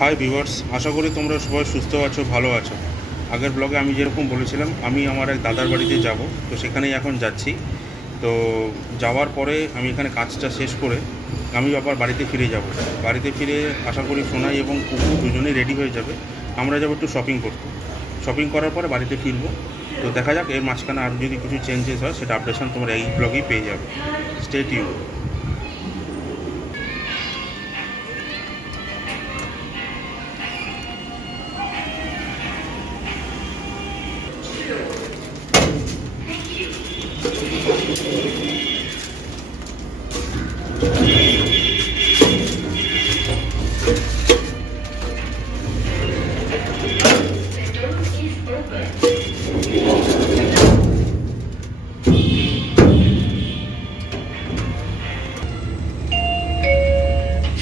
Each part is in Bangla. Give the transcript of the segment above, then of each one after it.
হাই ভিউয়ার্স, আশা করি তোমরা সবাই সুস্থ আছো, ভালো আছো। আগের ব্লগে আমি যেরকম বলেছিলাম, আমি আমার এক দাদার বাড়িতে যাব, তো সেখানেই এখন যাচ্ছি। তো যাওয়ার পরে আমি এখানে কাজটা শেষ করে আমি আবার বাড়িতে ফিরে যাব। বাড়িতে ফিরে আশা করি সোনাই এবং কুকু দুজনেই রেডি হয়ে যাবে। আমরা যাবো একটু শপিং করতে। শপিং করার পরে বাড়িতে ফিরবো। তো দেখা যাক এর মাঝখানে আর যদি কিছু চেঞ্জেস হয় সেটা আপডেশন তোমরা এই ব্লগেই পেয়ে যাবে। Stay tune.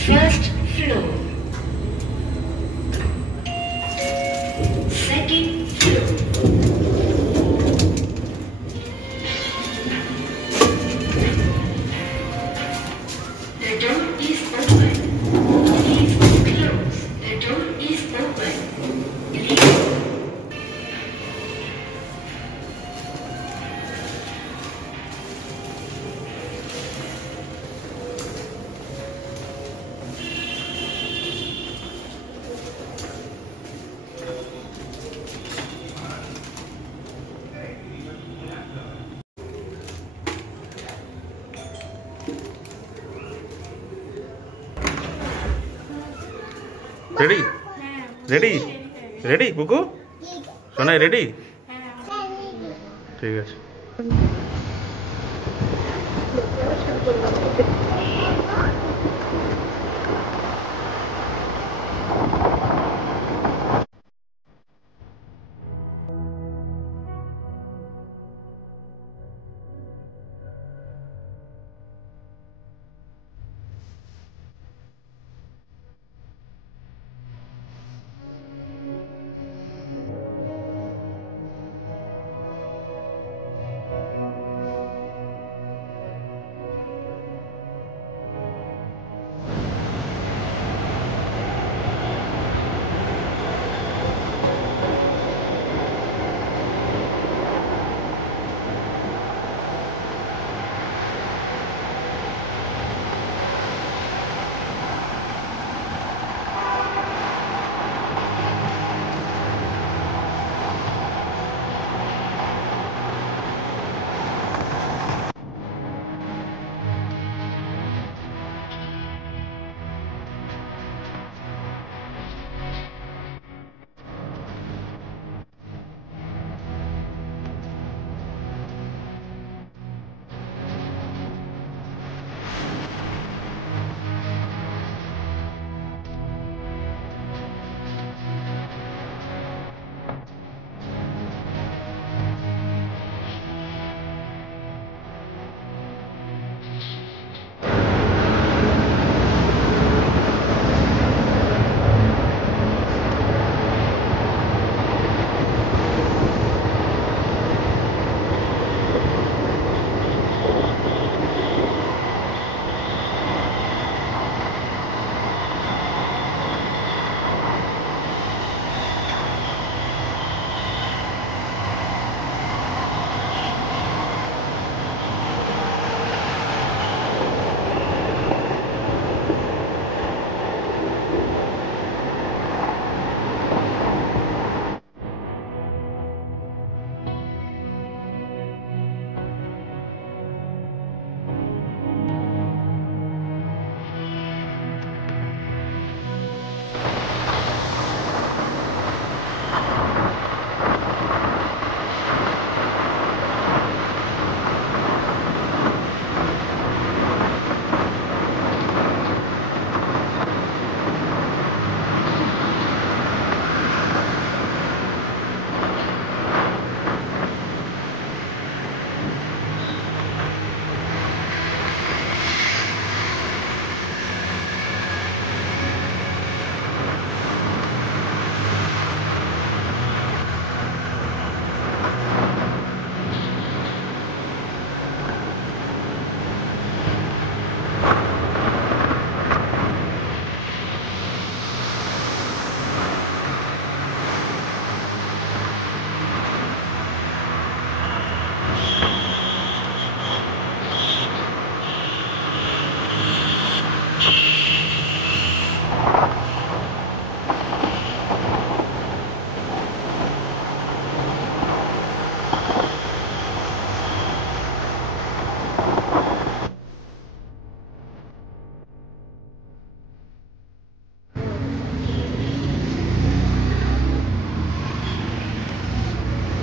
First floor. Second floor. The door is open. Please close. The door is open. Please. Ready ready ready কুকু, সোনাই রেডি? ঠিক আছে।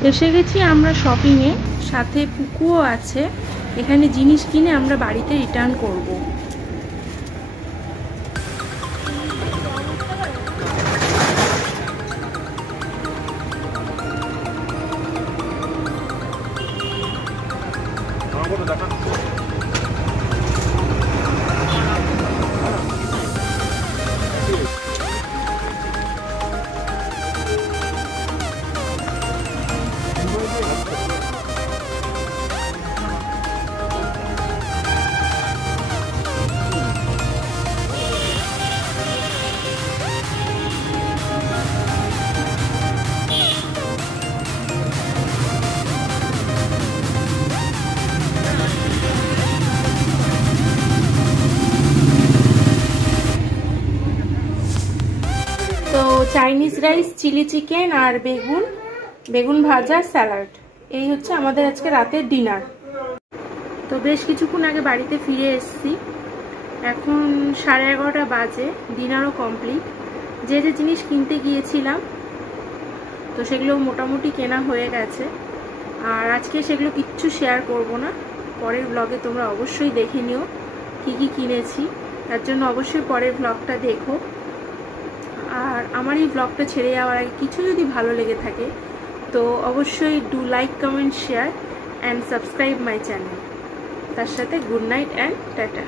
এসে গেছি আমরা শপিংয়ে, সাথে পুকুও আছে। এখানে জিনিস কিনে আমরা বাড়িতে রিটার্ন করব। তো চাইনিজ রাইস, চিলি চিকেন আর বেগুন ভাজা, স্যালাড, এই হচ্ছে আমাদের আজকে রাতের ডিনার। তো বেশ কিছুক্ষণ আগে বাড়িতে ফিরে এসেছি, এখন 11:30 বাজে, ডিনারও কমপ্লিট। যে যে জিনিস কিনতে গিয়েছিলাম তো সেগুলো মোটামুটি কেনা হয়ে গেছে, আর আজকে সেগুলো কিচ্ছু শেয়ার করব না। পরের ব্লগে তোমরা অবশ্যই দেখে নিও কি কি কিনেছি, তার জন্য অবশ্যই পরের ব্লগটা দেখো। আর আমার এই ব্লগটা ছেড়ে যাওয়ার আগে কিছু যদি ভালো লেগে থাকে তো অবশ্যই do like, comment, share and subscribe my channel. তার সাথে গুড নাইট অ্যান্ড টাটা।